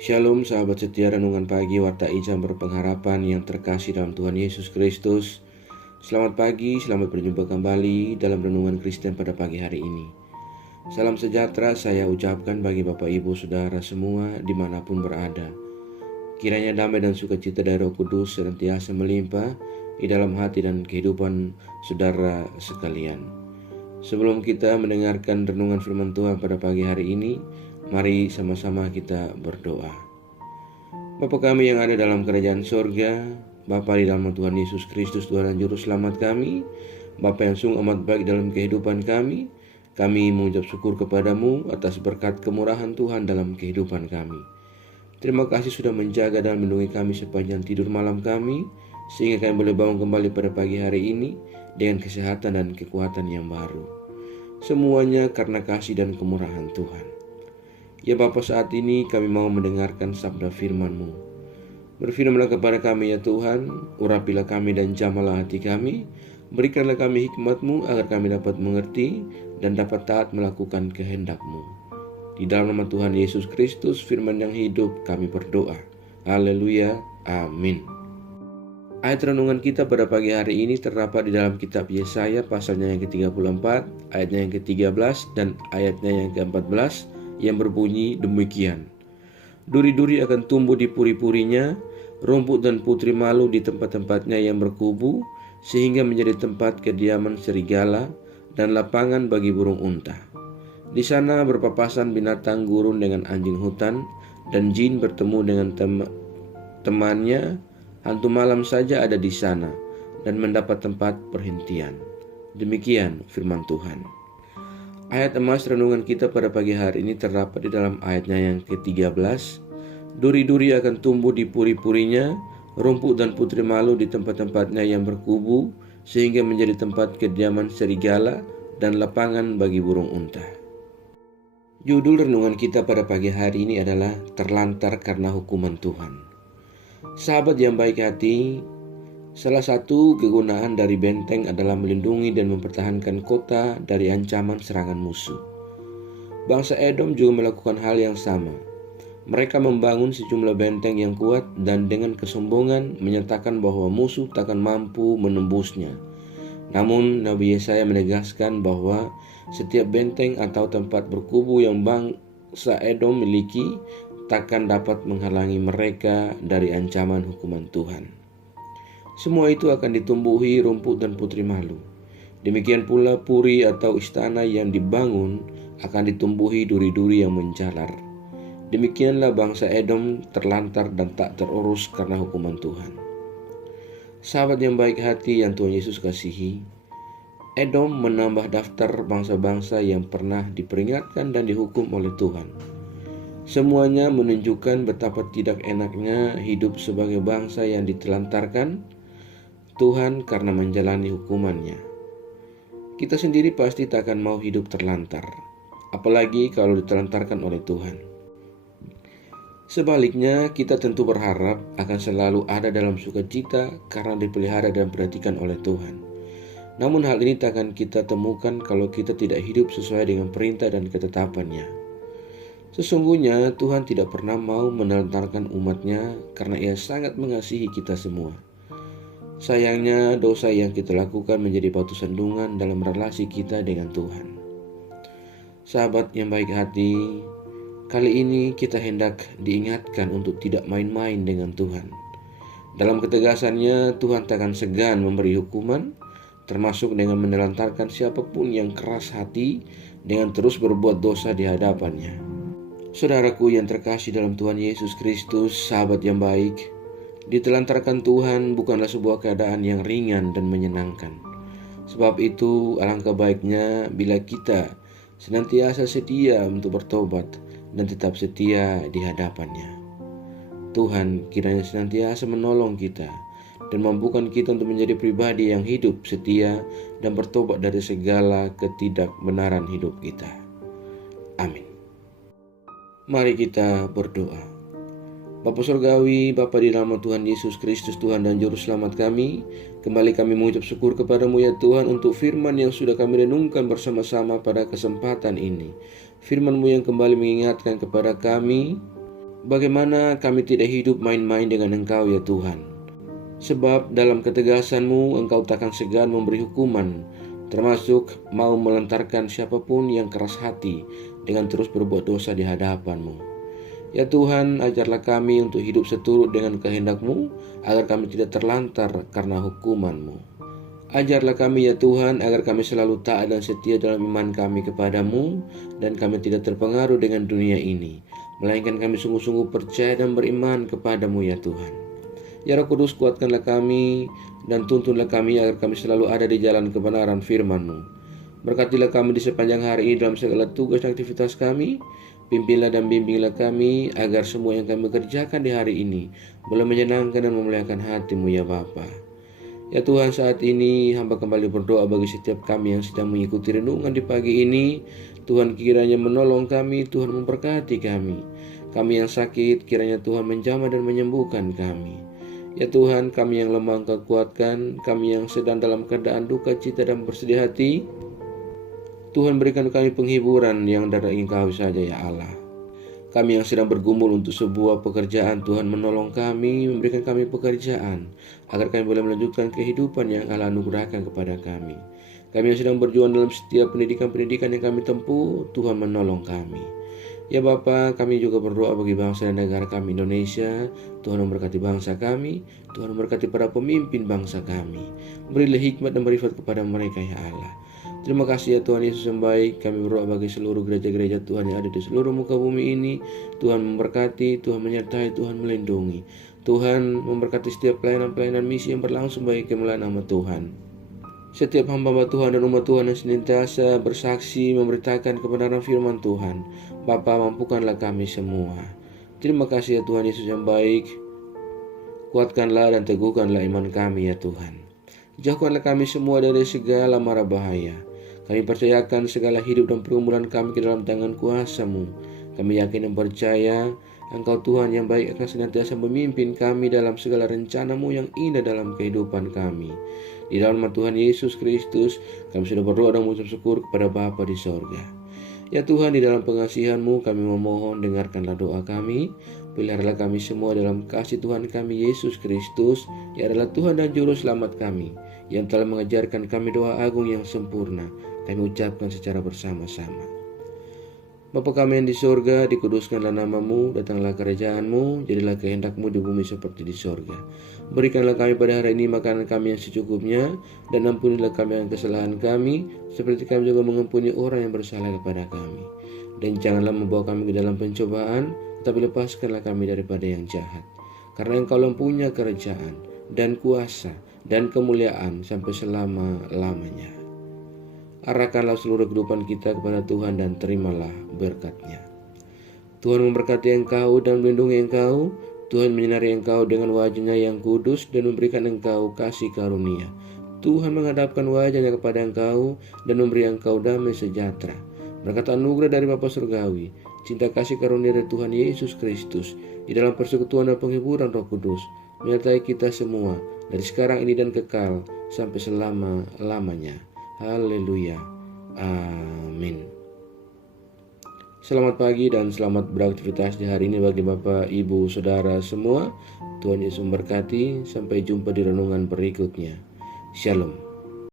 Shalom sahabat setia renungan pagi Warta Ijam berpengharapan yang terkasih dalam Tuhan Yesus Kristus. Selamat pagi, selamat berjumpa kembali dalam renungan Kristen pada pagi hari ini. Salam sejahtera saya ucapkan bagi Bapak Ibu Saudara semua dimanapun berada. Kiranya damai dan sukacita dari Roh Kudus senantiasa melimpah di dalam hati dan kehidupan saudara sekalian. Sebelum kita mendengarkan renungan firman Tuhan pada pagi hari ini, mari sama-sama kita berdoa. Bapa kami yang ada dalam kerajaan sorga, Bapa di dalam Tuhan Yesus Kristus, Tuhan dan Juru Selamat kami, Bapa yang sungguh amat baik dalam kehidupan kami mengucap syukur kepadamu atas berkat kemurahan Tuhan dalam kehidupan kami. Terima kasih sudah menjaga dan melindungi kami sepanjang tidur malam kami, sehingga kami boleh bangun kembali pada pagi hari ini dengan kesehatan dan kekuatan yang baru. Semuanya karena kasih dan kemurahan Tuhan. Ya Bapa, saat ini kami mau mendengarkan sabda firman-Mu. Berfirmanlah kepada kami ya Tuhan, urapilah kami dan jamalah hati kami, berikanlah kami hikmat-Mu agar kami dapat mengerti dan dapat taat melakukan kehendak-Mu. Di dalam nama Tuhan Yesus Kristus, firman yang hidup, kami berdoa. Haleluya, amin. Ayat renungan kita pada pagi hari ini terdapat di dalam kitab Yesaya pasalnya yang ke-34, ayatnya yang ke-13 dan ayatnya yang ke-14 yang berbunyi demikian. Duri-duri akan tumbuh di puri-purinya, rumput dan putri malu di tempat-tempatnya yang berkubu, sehingga menjadi tempat kediaman serigala dan lapangan bagi burung unta. Di sana berpapasan binatang gurun dengan anjing hutan, dan jin bertemu dengan temannya. Hantu malam saja ada di sana dan mendapat tempat perhentian. Demikian firman Tuhan. Ayat emas renungan kita pada pagi hari ini terdapat di dalam ayatnya yang ke-13. Duri-duri akan tumbuh di puri-purinya, rumput dan putri malu di tempat-tempatnya yang berkubu, sehingga menjadi tempat kediaman serigala dan lapangan bagi burung unta. Judul renungan kita pada pagi hari ini adalah terlantar karena hukuman Tuhan. Sahabat yang baik hati, salah satu kegunaan dari benteng adalah melindungi dan mempertahankan kota dari ancaman serangan musuh. Bangsa Edom juga melakukan hal yang sama. Mereka membangun sejumlah benteng yang kuat dan dengan kesombongan menyatakan bahwa musuh takkan mampu menembusnya. Namun Nabi Yesaya menegaskan bahwa setiap benteng atau tempat berkubu yang bangsa Edom miliki takkan dapat menghalangi mereka dari ancaman hukuman Tuhan. Semua itu akan ditumbuhi rumput dan putri malu. Demikian pula puri atau istana yang dibangun akan ditumbuhi duri-duri yang menjalar. Demikianlah bangsa Edom terlantar dan tak terurus karena hukuman Tuhan. Sahabat yang baik hati yang Tuhan Yesus kasihi, Edom menambah daftar bangsa-bangsa yang pernah diperingatkan dan dihukum oleh Tuhan. Semuanya menunjukkan betapa tidak enaknya hidup sebagai bangsa yang ditelantarkan Tuhan karena menjalani hukumannya. Kita sendiri pasti tak akan mau hidup terlantar, apalagi kalau ditelantarkan oleh Tuhan. Sebaliknya, kita tentu berharap akan selalu ada dalam sukacita karena dipelihara dan diperhatikan oleh Tuhan. Namun hal ini tak akan kita temukan kalau kita tidak hidup sesuai dengan perintah dan ketetapannya. Sesungguhnya Tuhan tidak pernah mau menelantarkan umatnya karena Ia sangat mengasihi kita semua. Sayangnya dosa yang kita lakukan menjadi batu sandungan dalam relasi kita dengan Tuhan. Sahabat yang baik hati, kali ini kita hendak diingatkan untuk tidak main-main dengan Tuhan. Dalam ketegasannya, Tuhan tak akan segan memberi hukuman, termasuk dengan menelantarkan siapapun yang keras hati dengan terus berbuat dosa di hadapannya. Saudaraku yang terkasih dalam Tuhan Yesus Kristus, sahabat yang baik, ditelantarkan Tuhan bukanlah sebuah keadaan yang ringan dan menyenangkan. Sebab itu alangkah baiknya bila kita senantiasa setia untuk bertobat dan tetap setia di hadapannya. Tuhan kiranya senantiasa menolong kita dan mampukan kita untuk menjadi pribadi yang hidup setia dan bertobat dari segala ketidakbenaran hidup kita. Amin. Mari kita berdoa. Bapa Surgawi, Bapa di dalam Tuhan Yesus Kristus, Tuhan dan Juru Selamat kami, kembali kami mengucap syukur kepadamu ya Tuhan untuk firman yang sudah kami renungkan bersama-sama pada kesempatan ini. Firman-Mu yang kembali mengingatkan kepada kami Bagaimana kami tidak hidup main-main dengan Engkau ya Tuhan. Sebab dalam ketegasan-Mu Engkau takkan segan memberi hukuman, termasuk mau melentarkan siapapun yang keras hati dengan terus berbuat dosa di hadapan-Mu. Ya Tuhan, ajarlah kami untuk hidup seturut dengan kehendak-Mu, agar kami tidak terlantar karena hukuman-Mu. Ajarlah kami ya Tuhan, agar kami selalu taat dan setia dalam iman kami kepadamu, dan kami tidak terpengaruh dengan dunia ini, melainkan kami sungguh-sungguh percaya dan beriman kepadamu ya Tuhan. Ya Roh Kudus, kuatkanlah kami dan tuntunlah kami agar kami selalu ada di jalan kebenaran firman-Mu. Berkatilah kami di sepanjang hari ini dalam segala tugas dan aktivitas kami. Pimpinlah dan bimbinglah kami agar semua yang kami kerjakan di hari ini boleh menyenangkan dan memuliakan hati-Mu ya Bapa. Ya Tuhan, saat ini hamba kembali berdoa bagi setiap kami yang sedang mengikuti renungan di pagi ini. Tuhan kiranya menolong kami, Tuhan memberkati kami. Kami yang sakit kiranya Tuhan menjamah dan menyembuhkan kami. Ya Tuhan, kami yang lemah Engkau kuatkan, kami yang sedang dalam keadaan duka cita dan bersedih hati, Tuhan berikan kami penghiburan yang dari Engkau saja ya Allah. Kami yang sedang bergumul untuk sebuah pekerjaan, Tuhan menolong kami, memberikan kami pekerjaan, agar kami boleh melanjutkan kehidupan yang Allah anugerahkan kepada kami. Kami yang sedang berjuang dalam setiap pendidikan-pendidikan yang kami tempuh, Tuhan menolong kami. Ya Bapa, kami juga berdoa bagi bangsa dan negara kami Indonesia. Tuhan memberkati bangsa kami, Tuhan memberkati para pemimpin bangsa kami. Berilah hikmat dan berifat kepada mereka ya Allah. Terima kasih ya Tuhan Yesus yang baik. Kami berdoa bagi seluruh gereja-gereja Tuhan yang ada di seluruh muka bumi ini. Tuhan memberkati, Tuhan menyertai, Tuhan melindungi. Tuhan memberkati setiap pelayanan-pelayanan misi yang berlangsung bagi kemuliaan nama Tuhan. Setiap hamba Tuhan dan umat Tuhan yang senantiasa bersaksi memberitakan kebenaran firman Tuhan, Bapa, mampukanlah kami semua. Terima kasih ya Tuhan Yesus yang baik. Kuatkanlah dan teguhkanlah iman kami ya Tuhan. Jauhkanlah kami semua dari segala mara bahaya. Kami percayakan segala hidup dan pergumulan kami ke dalam tangan kuasa-Mu. Kami yakin dan percaya Engkau Tuhan yang baik akan senantiasa memimpin kami dalam segala rencana-Mu yang indah dalam kehidupan kami. Di dalam nama Tuhan Yesus Kristus, kami sudah berdoa dan mengucap syukur kepada Bapa di sorga. Ya Tuhan, di dalam pengasihan-Mu kami memohon, dengarkanlah doa kami. Peliharalah kami semua dalam kasih Tuhan kami Yesus Kristus, yang adalah Tuhan dan Juru Selamat kami, yang telah mengajarkan kami doa agung yang sempurna. Kami ucapkan secara bersama-sama. Bapa kami yang di sorga, dikuduskanlah nama-Mu, datanglah kerajaan-Mu, jadilah kehendak-Mu di bumi seperti di sorga. Berikanlah kami pada hari ini makanan kami yang secukupnya, dan ampunilah kami yang kesalahan kami, seperti kami juga mengampuni orang yang bersalah kepada kami. Dan janganlah membawa kami ke dalam pencobaan, tetapi lepaskanlah kami daripada yang jahat. Karena Engkau mempunyai kerajaan, dan kuasa, dan kemuliaan sampai selama-lamanya. Arahkanlah seluruh kehidupan kita kepada Tuhan dan terimalah berkat-Nya. Tuhan memberkati engkau dan melindungi engkau. Tuhan menyinari engkau dengan wajah-Nya yang kudus dan memberikan engkau kasih karunia. Tuhan menghadapkan wajah-Nya kepada engkau dan memberi engkau damai sejahtera. Berkat anugerah dari Bapa Surgawi, cinta kasih karunia dari Tuhan Yesus Kristus, di dalam persekutuan dan penghiburan Roh Kudus, menyertai kita semua dari sekarang ini dan kekal sampai selama-lamanya. Haleluya. Amin. Selamat pagi dan selamat beraktivitas di hari ini bagi Bapak, Ibu, Saudara semua. Tuhan Yesus memberkati. Sampai jumpa di renungan berikutnya. Shalom.